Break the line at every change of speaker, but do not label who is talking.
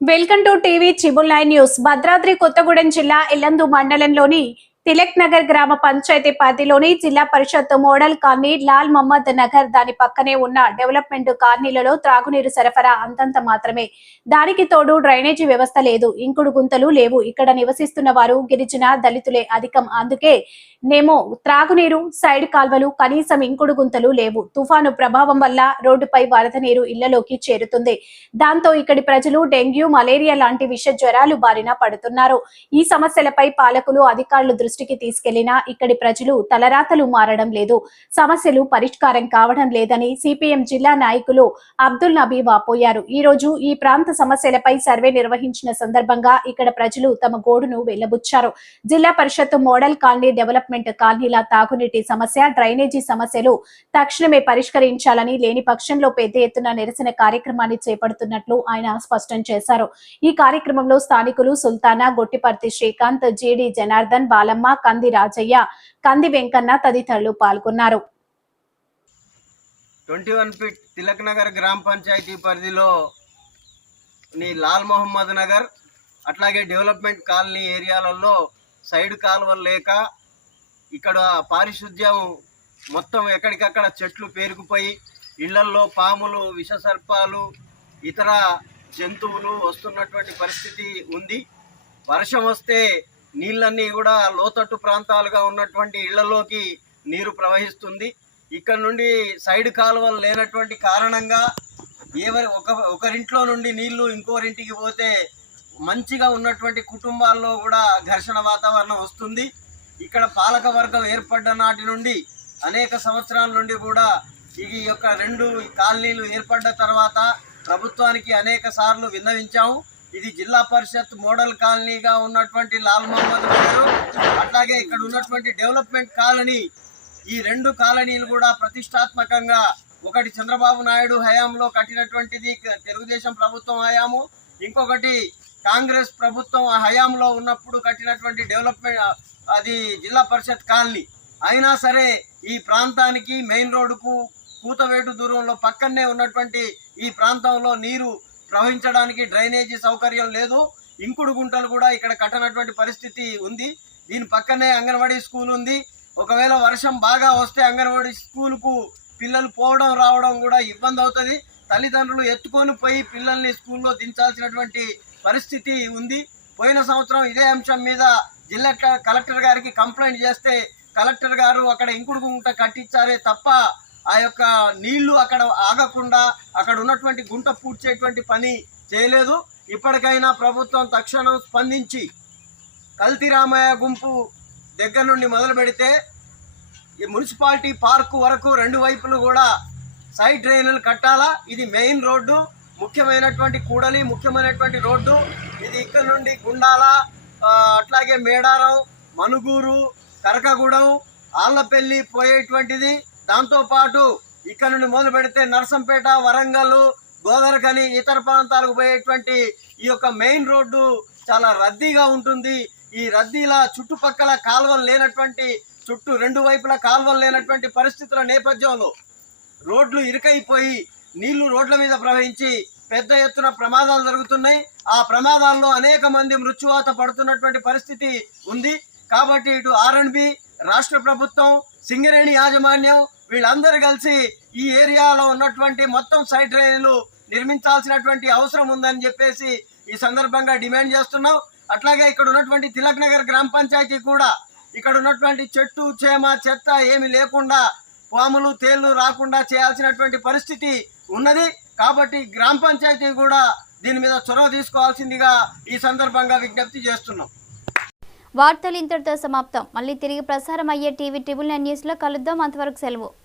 Welcome to TV చిబుల్ nine news. Bhadradri Kothagudem జిల్లా ఇల్లందు మండలంలోని తిలక్ నగర్ గ్రామ పంచాయతీ పరిధిలోని జిల్లా పరిషత్ మోడల్ కాలనీ లాల్ మహమ్మద్ నగర్ దాని పక్కనే ఉన్న డెవలప్మెంట్ కాలనీలలో త్రాగునీరు సరఫరా అంతంత మాత్రమే. దానికి తోడు డ్రైనేజీ వ్యవస్థ లేదు ఇంకుడు గుంతలు లేవు. ఇక్కడ నివసిస్తున్న వారు గిరిజన దళితులే అధికం. అందుకే నేమో త్రాగునీరు సైడ్ కాల్వలు కనీసం ఇంకుడు గుంతలు లేవు. తుఫాను ప్రభావం వల్ల రోడ్డుపై వరద నీరు ఇళ్ళలోకి చేరుతుంది. దాంతో ఇక్కడి ప్రజలు డెంగ్యూ మలేరియా లాంటి విష జ్వరాలు బారిన పడుతున్నారు. ఈ సమస్యలపై పాలకులు అధికారులు దృష్టికి తీసుకెళ్ళినా ఇక్కడి ప్రజలు తలరాతలు మారడం లేదు. సమస్యలు పరిష్కారం కావడం లేదని సిపిఎం జిల్లా నాయకులు అబ్దుల్ నబీ వాపోయారు. ఈ రోజు ఈ ప్రాంత సమస్యలపై సర్వే నిర్వహించిన సందర్భంగా ఇక్కడ ప్రజలు తమ గోడును వెళ్ళబుచ్చారు. Zilla Parishad model colony development కాలనీల తాగునీటి సమస్య డ్రైనేజీ సమస్యలు తక్షణమే పరిష్కరించాలని లేని పక్షంలో పెద్ద ఎత్తున నిరసన కార్యక్రమాన్ని చేపడుతున్నట్లు ఆయన స్పష్టం చేశారు. ఈ కార్యక్రమంలో స్థానికులు సుల్తానా గొట్టిపర్తి శ్రీకాంత్ జీడి జనార్దన్ బాలమ్మ కంది రాజయ్య కంది వెంకన్న తదితరులు పాల్గొన్నారు.
Twenty one feet Tilak Nagar గ్రామ పంచాయతీ పరిధిలో నీ లాల్ మొహమ్మద్ నగర్ అట్లాగే డెవలప్మెంట్ కాలనీ ఏరియాలలో సైడ్ కాలువలు లేక ఇక్కడ పారిశుద్ధ్యం మొత్తం ఎక్కడికక్కడ చెట్లు పేరుకుపోయి ఇళ్ళల్లో పాములు విషసర్పాలు ఇతర జంతువులు వస్తున్నటువంటి పరిస్థితి ఉంది. వర్షం వస్తే నీళ్ళన్నీ కూడా లోతట్టు ప్రాంతాలుగా ఉన్నటువంటి ఇళ్ళలోకి నీరు ప్రవహిస్తుంది. ఇక్కడ నుండి సైడ్ కాలువలు లేనటువంటి కారణంగా ఎవరి ఒక ఒకరింట్లో నుండి నీళ్ళు ఇంకోరింటికి పోతే మంచిగా ఉన్నటువంటి కుటుంబాల్లో కూడా ఘర్షణ వాతావరణం వస్తుంది. ఇక్కడ పాలక వర్గం ఏర్పడ్డ నాటి నుండి అనేక సంవత్సరాల నుండి కూడా ఈ యొక్క రెండు కాలనీలు ఏర్పడ్డ తర్వాత ప్రభుత్వానికి అనేక సార్లు విన్నవించాము. ఇది జిల్లా పరిషత్ మోడల్ కాలనీగా ఉన్నటువంటి లాల్ మహమ్మద్ అట్లాగే ఇక్కడ ఉన్నటువంటి డెవలప్మెంట్ కాలనీ ఈ రెండు కాలనీలు కూడా ప్రతిష్టాత్మకంగా ఒకటి చంద్రబాబు నాయుడు హయాంలో కట్టినటువంటిది తెలుగుదేశం ప్రభుత్వం హయాము. ఇంకొకటి కాంగ్రెస్ ప్రభుత్వం హయాంలో ఉన్నప్పుడు కట్టినటువంటి డెవలప్మెంట్ అది జిల్లా పరిషత్ కాలనీ. అయినా సరే ఈ ప్రాంతానికి మెయిన్ రోడ్డుకు కూతవేటు దూరంలో పక్కనే ఉన్నటువంటి ఈ ప్రాంతంలో నీరు ప్రవహించడానికి డ్రైనేజీ సౌకర్యం లేదు. ఇంకుడు గుంటలు కూడా ఇక్కడ కట్టనటువంటి పరిస్థితి ఉంది. దీని పక్కనే అంగన్వాడీ స్కూల్ ఉంది. ఒకవేళ వర్షం బాగా వస్తే అంగన్వాడీ స్కూల్కు పిల్లలు పోవడం రావడం కూడా ఇబ్బంది అవుతుంది. తల్లిదండ్రులు ఎత్తుకొని పోయి పిల్లల్ని స్కూల్లో దించాల్సినటువంటి పరిస్థితి ఉంది. పోయిన సంవత్సరం ఇదే అంశం మీద జిల్లా కలెక్టర్ గారికి కంప్లైంట్ చేస్తే కలెక్టర్ గారు అక్కడ ఇంకుడు గుంట కట్టించారే తప్ప ఆ యొక్క నీళ్ళు అక్కడ ఆగకుండా అక్కడ ఉన్నటువంటి గుంట పూడ్చేటువంటి పని చేయలేదు. ఇప్పటికైనా ప్రభుత్వం తక్షణం స్పందించి కల్తీ రామయ్య గుంపు దగ్గర నుండి మొదలు పెడితే ఈ మున్సిపాలిటీ పార్కు వరకు రెండు వైపులు కూడా సైడ్ డ్రైన్లు కట్టాలా? ఇది మెయిన్ రోడ్డు ముఖ్యమైనటువంటి కూడలి ముఖ్యమైనటువంటి రోడ్డు. ఇది ఇక్కడ నుండి గుండాల అట్లాగే మేడారం మనుగూరు కరకగూడెం ఆళ్ళపల్లి పోయేటువంటిది. దాంతోపాటు ఇక్కడ నుండి మొదలు పెడితే నర్సంపేట వరంగల్ గోదరకని ఇతర ప్రాంతాలకు పోయేటువంటి ఈ యొక్క మెయిన్ రోడ్డు చాలా రద్దీగా ఉంటుంది. ఈ రద్దీల చుట్టుపక్కల కాలువలు లేనటువంటి చుట్టూ రెండు వైపులా కాలువలు లేనటువంటి పరిస్థితుల నేపథ్యంలో రోడ్లు ఇరుకైపోయి నీళ్ళు రోడ్ల మీద ప్రవహించి పెద్ద ఎత్తున ప్రమాదాలు జరుగుతున్నాయి. ఆ ప్రమాదాల్లో అనేక మంది మృత్యువాత పడుతున్నటువంటి పరిస్థితి ఉంది. కాబట్టి ఇటు ఆర్ఎండ్బి రాష్ట్ర ప్రభుత్వం సింగరేణి యాజమాన్యం వీళ్ళందరూ కలిసి ఈ ఏరియాలో ఉన్నటువంటి మొత్తం సైడ్ డ్రైన్లు నిర్మించాల్సినటువంటి అవసరం ఉందని చెప్పేసి ఈ సందర్భంగా డిమాండ్ చేస్తున్నాం. అట్లాగే ఇక్కడ ఉన్నటువంటి తిలక్ నగర్ గ్రామ పంచాయతీ కూడా ఇక్కడ ఉన్నటువంటి చెట్టు చేమ చెత్త ఏమి లేకుండా పాములు తేళ్ళు రాకుండా చేయాల్సినటువంటి పరిస్థితి ఉన్నది. కాబట్టి గ్రామ పంచాయతీ కూడా దీని మీద చొరవ తీసుకోవాల్సిందిగా ఈ సందర్భంగా విజ్ఞప్తి చేస్తున్నాం.
వార్తలు ఇంతటితో సమాప్తం. మళ్ళీ తిరిగి ప్రసారం అయ్యే టీవీ ట్రిబుల్ నైన్ న్యూస్లో కలుద్దాం. అంతవరకు సెలవు.